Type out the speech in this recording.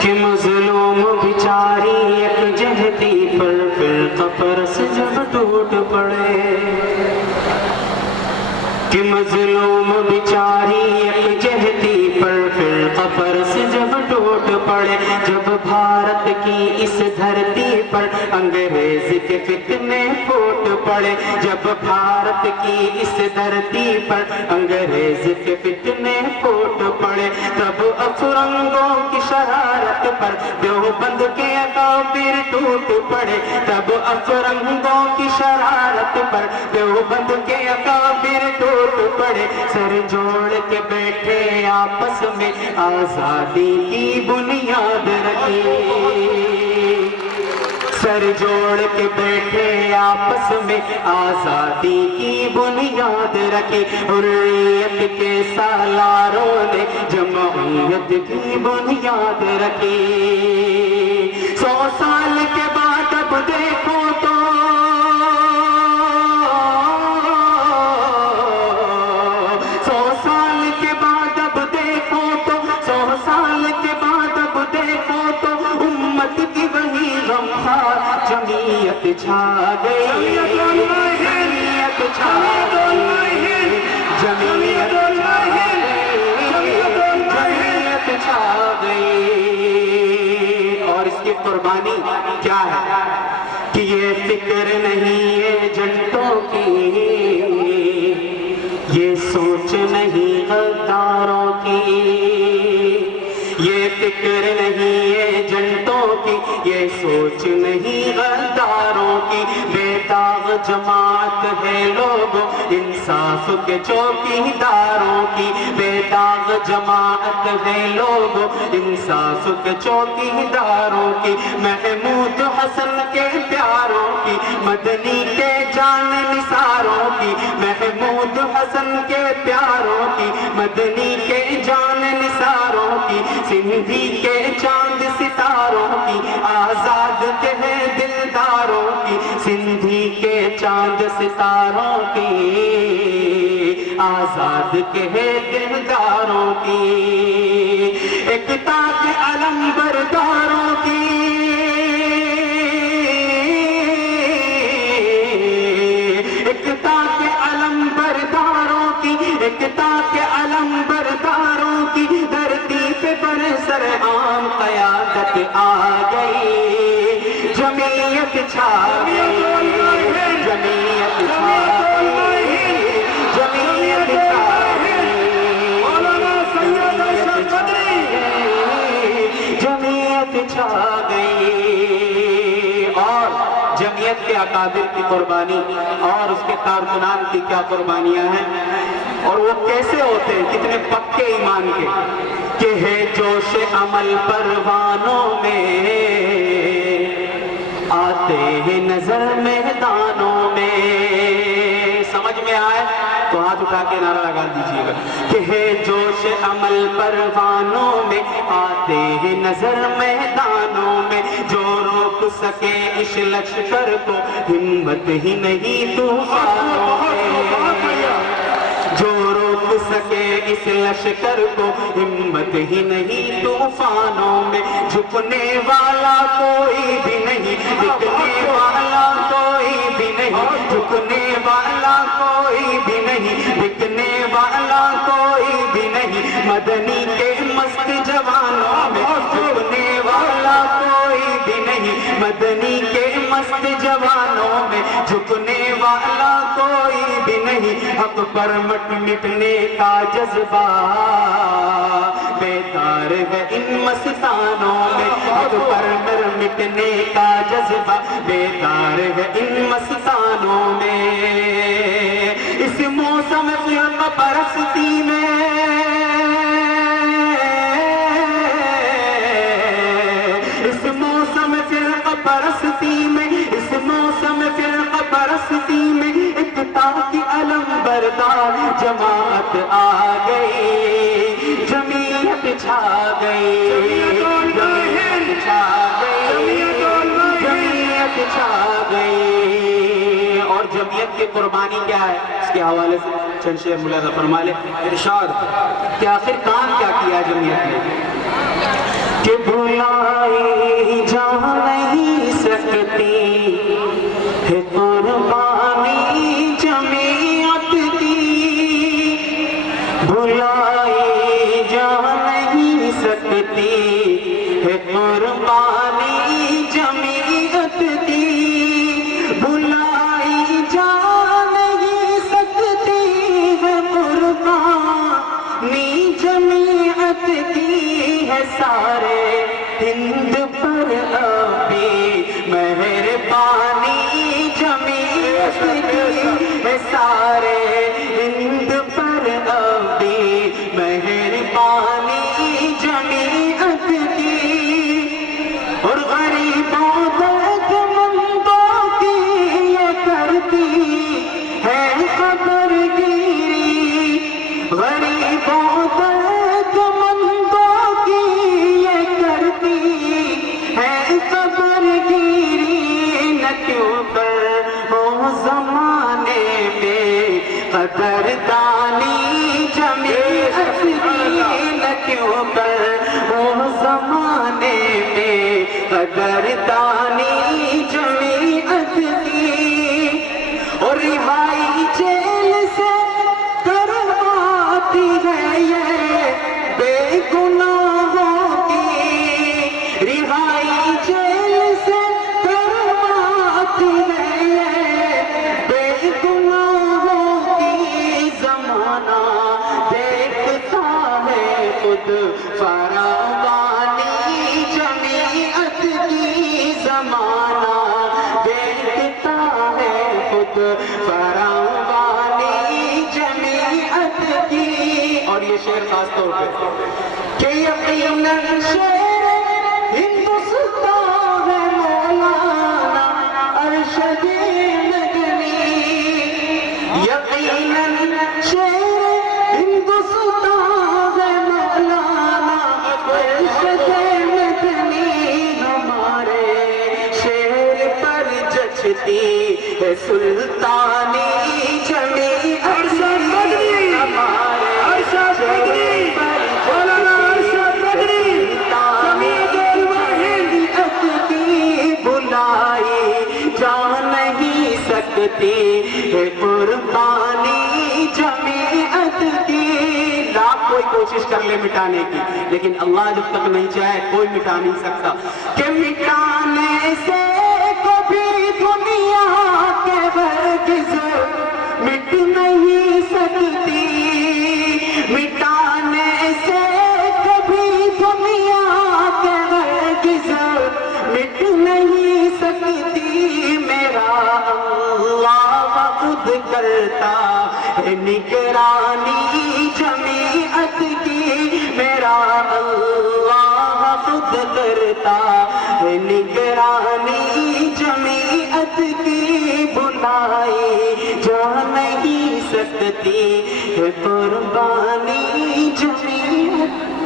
کہ مظلوم بیچاری یک جہتی پر فرقہ پرس جب ٹوٹ پڑے، کہ مظلوم بیچاری یک جہتی پر فرقہ پرس جب ٹوٹ پڑے، جب بھارت کی اس دھرتی پر انگریز کے فتنے پھوٹ پڑے، جب بھارت کی اس دھرتی پر انگریز کے فتنے پھوٹ پڑے، تب افرنگوں کی شرارت پر دیوبند کے اکابر ٹوٹ پڑے، تب افرنگوں کی شرارت پر دیوبند کے اکابر ٹوٹ پڑے، سر جوڑ کے بیٹھے آپس میں آزادی کی بنیاد رکھی، سر جوڑ کے بیٹھے آپس میں آزادی کی بنیاد رکھی، حریت کے سالاروں نے جمہوریت کی بنیاد رکھی، 100 سال کے بعد اب دیکھو تو 100 سال کے بعد اب دیکھو تو 100 سال کے بعد اب دیکھو تو امت کی وہی غمخوار جمعیت چھا گئی، جمعیت چھا گئی، جمعیت چھا گئی، اور اس کی قربانی کیا ہے کہ یہ فکر نہیں ہے جنتوں کی، یہ سوچ نہیں غداروں کی، یہ فکر نہیں ہے جنتوں کی، یہ سوچ نہیں غداروں کی، بے داغ جماعت ہے لوگوں انصاف کے چوکیداروں کی، بے داغ جماعت ہے لوگوں انصاف کے چوکیداروں کی، محمود حسن کے پیاروں کی، مدنی کے جان نثاروں کی، محمود حسن کے پیاروں کی، مدنی کے جان نثاروں کی، سندھی کے چاند ستاروں کی، آزاد کے ہیں دلداروں کی، سندھی کے چاند ستاروں کی، آزاد کے ہیں دلداروں کی، ایکتا کے علم برداروں کی، ایکتا کے علم برداروں کی، ایکتا کے علم برداروں کی، دھرتی پہ برسر عام قیادت آ گئی، جمعیت چھا گئی، جمعیت چھا گئی، جمعیت چھا گئی، جمعیت چھا گئی، اور جمعیت کے اکابر کی قربانی اور اس کے کارکنان کی کیا قربانیاں ہیں، اور وہ کیسے ہوتے ہیں، کتنے پکے ایمان کے، کہ ہے جوش عمل پروانوں میں آتے ہیں نظر میدانوں میں، سمجھ میں آئے تو ہاتھ اٹھا کے نعرہ لگا دیجیے گا، کہ ہے جوش عمل پروانوں میں آتے ہیں نظر میدانوں میں، جو روک سکے اس لشکر کو ہمت ہی نہیں طوفانوں میں، جو روک سکے اس لشکر کو ہمت ہی نہیں طوفانوں میں، جھکنے والا کوئی بھی نہیں، جھکنے والا کوئی بھی نہیں، جھکنے والا کوئی بھی نہیں، جھکنے والا کوئی بھی نہیں، مدنی کے مست جوانوں میں جھکنے والا کوئی بھی نہیں، مدنی کے مست جوانوں میں جھکنے والا کوئی بھی نہیں، حق پر مٹنے کا جذبہ بیدار ہے ان مستانوں میں، حق پر مٹنے کا جذبہ بیدار ہے ان مستانوں میں، اس موسم فرقہ پرستی میں، اس موسم فرقہ پرستی میں، اس موسم فرقہ پرستی میں، اکتا کی علم بردار جماعت آ گئی، جمعیت چھا گئی، جمعیت چھا گئی، جمعیت چھا گئی، اور جمعیت کی قربانی کیا ہے، اس کے حوالے سے چند شعر ملاحظہ فرما لے، ارشاد کہ آخر کام کیا کیا جمعیت نے، کہ بھولا ہے قربانی جمعیت کی، بھلائی جا نہیں سکتی ہے قربانی جمعیت کی، بھلائی جا نہیں سکتی ہے قربانی جمعیت کی، ہے سارے ہند پر ابھی مہربانی جمعیت کی، ہے سارے ہند پر ابھی مہربانی جمعیت کی، اور غریبوں درد مندوں کی یہ کرتی ہے خبر گیری، غریبوں درد مندوں کی یہ کرتی ہے خبر گیری، نہ کیوں کر ہو زمانے میں قدردانی جمعیت کی، نہ کیوں کر ہو زمانے میں قدردانی جمعیت کی، اور رہائی جیل سے کرواتی ہے یہ بے گناہوں کی، رہائی جیل سے کرواتی ہے یہ بے گناہوں کی، زمانہ دیکھتا ہے خود فراوانی جمعیت کی، زمانہ دیکھتا ہے خود فراوانی جمعیت کی، اور یہ شعر خاص طور پہ کہ یقیناً شعر ہندوستان ہے مولانا ارشد مدنی، یقیناً شعر ہندوستان ہے مولانا ارشد مدنی، ہمارے شعر پر جچتی ہے سلطانی جمعیت کی، ہمارے شعر پر جچتی جمعیت کی، بھلائی جا نہیں سکتی ہے قربانی جمعیت کی، لاکھ کوئی کوشش کر لے مٹانے کی، لیکن اللہ جب تک نہیں چاہے کوئی مٹا نہیں سکتا، کہ مٹانے سے کبھی دنیا کے ہرگز مٹ نہیں سکتی، مٹانے سے کبھی دنیا کے ہرگز مٹ نہیں سکتی، میرا اللہ خود کرتا ہے نگرانی جمعیت کی، میرا اللہ خود کرتا ہے نگرانی جمعیت کی، بھلائی جا نہیں سکتی ہے قربانی جمعیت کی۔